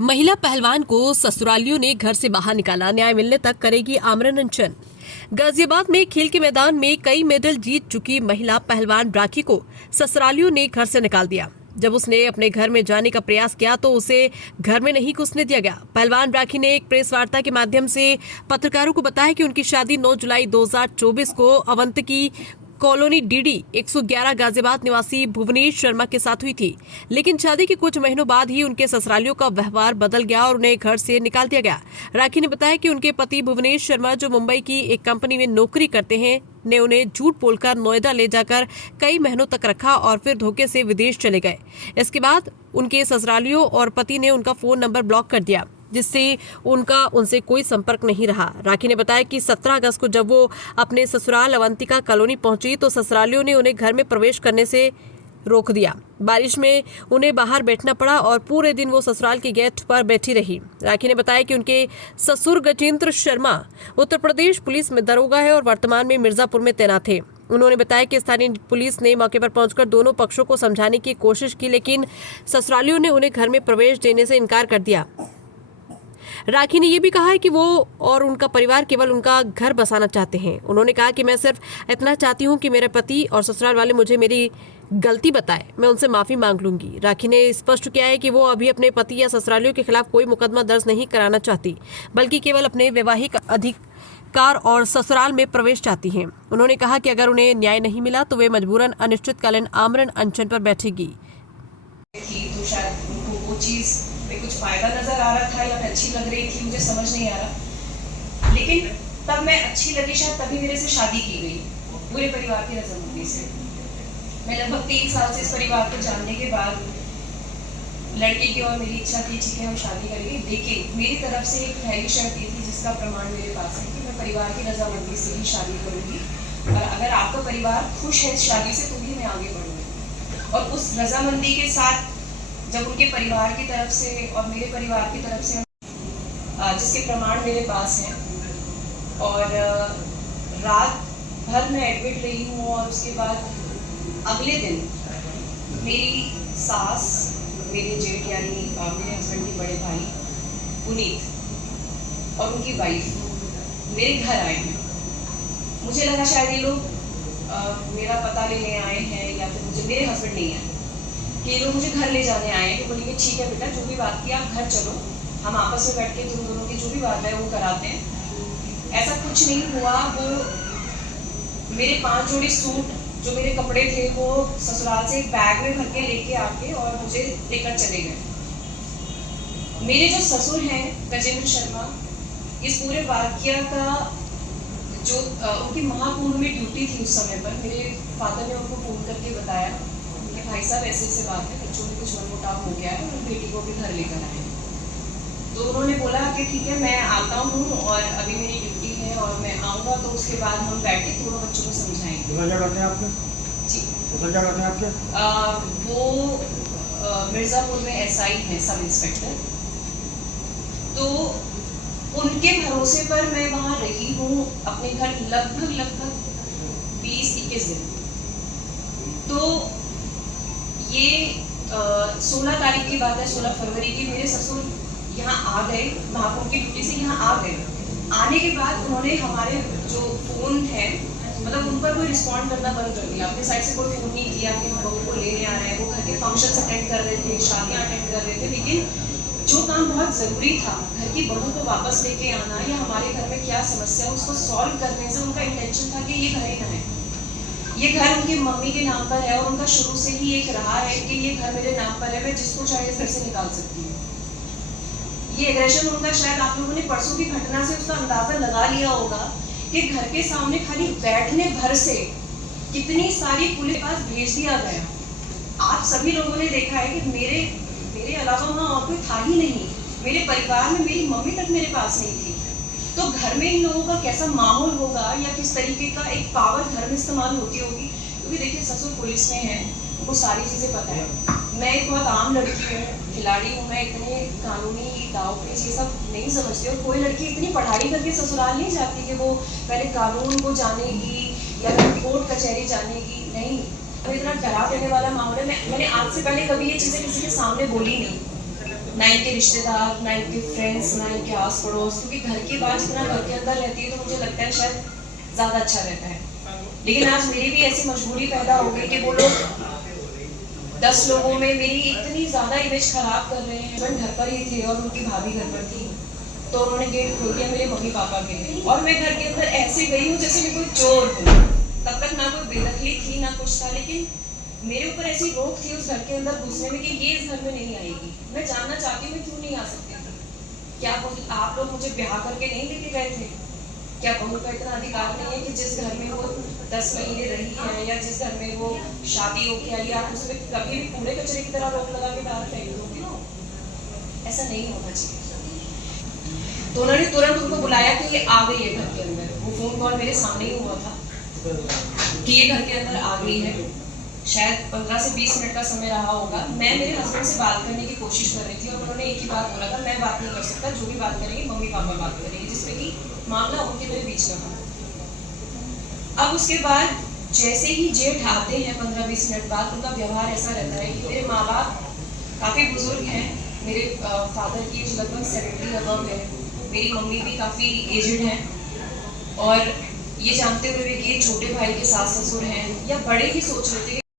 महिला पहलवान को ससुरालियों ने घर से बाहर निकाला, न्याय मिलने तक करेगी आमरण अनशन। गाजियाबाद में खेल के मैदान में कई मेडल जीत चुकी महिला पहलवान राखी को ससुरालियों ने घर से निकाल दिया। जब उसने अपने घर में जाने का प्रयास किया तो उसे घर में नहीं घुसने दिया गया। पहलवान राखी ने एक प्रेस वार्ता के माध्यम से पत्रकारों को बताया कि उनकी शादी 9 जुलाई 2024 को अवंतिकी कॉलोनी डीडी 111 गाजियाबाद निवासी भुवनेश शर्मा के साथ हुई थी, लेकिन शादी के कुछ महीनों बाद ही उनके ससुरालियों का व्यवहार बदल गया और उन्हें घर से निकाल दिया गया। राखी ने बताया कि उनके पति भुवनेश शर्मा, जो मुंबई की एक कंपनी में नौकरी करते हैं, ने उन्हें झूठ बोलकर नोएडा ले जाकर कई महीनों तक रखा और फिर धोखे से विदेश चले गए। इसके बाद उनके ससुरालियों और पति ने उनका फोन नंबर ब्लॉक कर दिया, जिससे उनसे कोई संपर्क नहीं रहा। राखी ने बताया कि 17 अगस्त को जब वो अपने ससुराल अवंतिका कॉलोनी पहुंची तो ससुरालियों ने उन्हें घर में प्रवेश करने से रोक दिया। बारिश में उन्हें बाहर बैठना पड़ा और पूरे दिन वो ससुराल के गेट पर बैठी रही। राखी ने बताया कि उनके ससुर गजेंद्र शर्मा उत्तर प्रदेश पुलिस में दरोगा है और वर्तमान में मिर्जापुर में तैनात थे। उन्होंने बताया कि स्थानीय पुलिस ने मौके पर पहुंचकर दोनों पक्षों को समझाने की कोशिश की, लेकिन ससुरालियों ने उन्हें घर में प्रवेश देने से इनकार कर दिया। राखी ने यह भी कहा है कि वो और उनका परिवार केवल उनका घर बसाना चाहते हैं। उन्होंने कहा कि मैं सिर्फ इतना चाहती हूं कि मेरे पति और ससुराल वाले मुझे मेरी गलती बताए, मैं उनसे माफी मांग लूंगी। राखी ने स्पष्ट किया है कि वो अभी अपने पति या ससुरालियों के खिलाफ कोई मुकदमा दर्ज नहीं कराना चाहती, बल्कि केवल अपने वैवाहिक अधिकार और ससुराल में प्रवेश चाहती हैं। उन्होंने कहा कि अगर उन्हें न्याय नहीं मिला तो वे मजबूरन अनिश्चितकालीन आमरण अनशन पर बैठेगी। तो शायद उनको वो चीज में कुछ फायदा नजर आ रहा था या मैं अच्छी लग रही थी, मुझे समझ नहीं आ रहा। लेकिन तब मैं अच्छी लगी शायद तभी मेरे से शादी की गई पूरे परिवार की रजामंदी से। मैं लगभग 3 साल से इस परिवार को जानने के बाद लड़के की और मेरी इच्छा थी ठीक है हम शादी करेंगे, लेकिन मेरी तरफ से एक पहली शर्त ये थी जिसका प्रमाण मेरे पास है कि मैं परिवार की रजामंदी से ही शादी करूंगी और अगर आपका परिवार खुश है इस शादी से तो ही मैं आगे बढ़ूंगी। और उस रजामंदी के साथ जब उनके परिवार की तरफ से और मेरे परिवार की तरफ से जिसके प्रमाण मेरे पास हैं और रात भर मैं एडमिट रही हूँ और उसके बाद अगले दिन मेरी सास, मेरे जेठ यानी मेरे हस्बैंड के बड़े भाई पुनीत और उनकी वाइफ मेरे घर आए हैं। मुझे लगा शायद ये लोग मेरा पता लेने आए हैं या फिर मुझे, मेरे हस्बैंड नहीं आए, कि ये लोग मुझे घर ले जाने आए हैं। तो बोलेंगे ठीक है बेटा जो भी बात की आप घर चलो, हम आपस में बैठ के तुम दोनों की जो भी बात है वो कराते हैं। ऐसा कुछ नहीं हुआ। वो मेरे 5 जोड़ी सूट जो मेरे कपड़े थे वो ससुराल से एक बैग में भर के लेके आके और मुझे लेकर चले गए। मेरे जो ससुर हैं गजेंद्र शर्मा, इस पूरे वाकया का जो उनकी महाकुंभ में ड्यूटी थी उस समय पर, मेरे फादर ने उनको फोन करके बताया कि भाई साहब ऐसे ऐसे बात है, बच्चों में कुछ मनमुटाव हो गया है और बेटी को भी घर लेकर आए। तो उन्होंने बोला कि ठीक है मैं आता हूँ और अभी मेरी ड्यूटी है और मैं आऊँगा तो उसके बाद हम बैठे थोड़ा बच्चों को समझाएंगे। जी वो मिर्जापुर में SI हैं, सब इंस्पेक्टर। तो उनके भरोसे पर मैं वहाँ रही हूँ अपने घर लगभग 20-21 दिन। तो ये 16 तारीख की बात है, 16 फरवरी की। मेरे ससुर यहाँ आ गए, महाकुंभ की ड्यूटी से यहाँ आ गए। आने के बाद उन्होंने हमारे जो फोन है मतलब उन पर कोई रिस्पॉन्ड करना बंद कर दिया। अपने साइड से कोई फोन नहीं किया कि हम बहू को लेने आ रहे हैं। वो घर के फंक्शन अटेंड कर रहे थे, शादियाँ अटेंड कर रहे थे, लेकिन जो काम बहुत ज़रूरी था, घर की बहू को वापस लेके आना या हमारे घर में क्या समस्या उसको सॉल्व करने से उनका इंटेंशन था कि ये घर ही ना है। ये घर उनकी मम्मी के नाम पर है और उनका शुरू से ही एक रहा है कि ये घर मेरे नाम पर है, मैं जिसको चाहे इस घर से निकाल सकती हूँ। ये एग्रेशन उनका शायद आप लोगों ने परसों की घटना से उसका अंदाजा लगा लिया होगा कि घर के सामने खाली बैठने भर से कितनी सारी पुलिस के पास भेज दिया गया। आप सभी लोगों ने देखा है कि मेरे अलावा वहाँ और कोई था ही नहीं। मेरे परिवार में मेरी मम्मी तक मेरे पास नहीं थी। तो घर में इन लोगों का कैसा माहौल होगा या किस तरीके का एक पावर घर में इस्तेमाल होती होगी, क्योंकि देखिए ससुर पुलिस में है, उनको सारी चीज़ें पता है। मैं एक बहुत आम लड़की हूँ, खिलाड़ी हूँ, मैं इतने कानूनी दाव पेच ये सब नहीं समझती। और कोई लड़की इतनी पढ़ाई करके ससुराल नहीं जाती कि वो पहले कानून को जानेगी या फिर कोर्ट कचहरी जानेगी, नहीं। तो इतना डरा देने वाला माहौल है। मैंने आज से पहले कभी ये चीज़ें किसी के सामने बोली नहीं। ना इनके रिश्तेदार, ना इनके फ्रेंड्स, ना इनके आस पड़ोस, क्योंकि घर की बात जितना घर के अंदर रहती है तो मुझे लगता है शायद ज़्यादा अच्छा रहता है। लेकिन आज मेरी भी ऐसी मजबूरी पैदा हो गई कि वो लोग 10 लोगों में मेरी इतनी ज़्यादा इमेज खराब कर रहे हैं। घर पर ही थे और उनकी भाभी घर पर थी, तो उन्होंने गेट खोल दिया मेरे मम्मी पापा के लिए, और मैं घर के अंदर ऐसे गई हूँ जैसे मैं कोई चोर हूँ। तब तक ना कोई बेदखली थी ना कुछ था, लेकिन मेरे ऊपर ऐसी रोक थी उस घर के अंदर घुसने में कि ये इस घर में नहीं आएगी। मैं जानना चाहती मैं क्यों नहीं आ सकती थी? क्या आप लोग मुझे ब्याह करके नहीं लेके गए थे? क्या बहू का इतना अधिकार नहीं है कि जिस घर में वो 10 महीने रही है या जिस घर में वो शादी होके आई, आप उसमें कभी भी कूड़े कचरे की तरह रोक लगा के बाहर फेंक दोगे? ऐसा नहीं होना चाहिए। तो उन्होंने तुरंत उनको बुलाया कि ये आ गई है घर के अंदर। वो फोन कॉल मेरे सामने ही हुआ था कि ये घर के अंदर आ गई है। शायद 15 से 20 मिनट का समय रहा होगा। मैं मेरे हस्बैंड से बात करने की कोशिश कर रही थी और उन्होंने एक ही बात बोला था, मैं बात नहीं कर सकता, जो भी बात करेंगे मम्मी पापा बात करेंगे, जिसमें कि मामला उनके मेरे बीच में था। अब उसके बाद जैसे ही जेठ आते हैं 15-20 मिनट बाद, उनका व्यवहार ऐसा रहता है कि मेरे माँ बाप काफ़ी बुजुर्ग हैं। मेरे फादर की एज लगभग 70 अबव है, मेरी मम्मी भी काफ़ी एजड हैं, और ये जानते हुए कि छोटे भाई के सास ससुर हैं या बड़े ही सोच रहे थे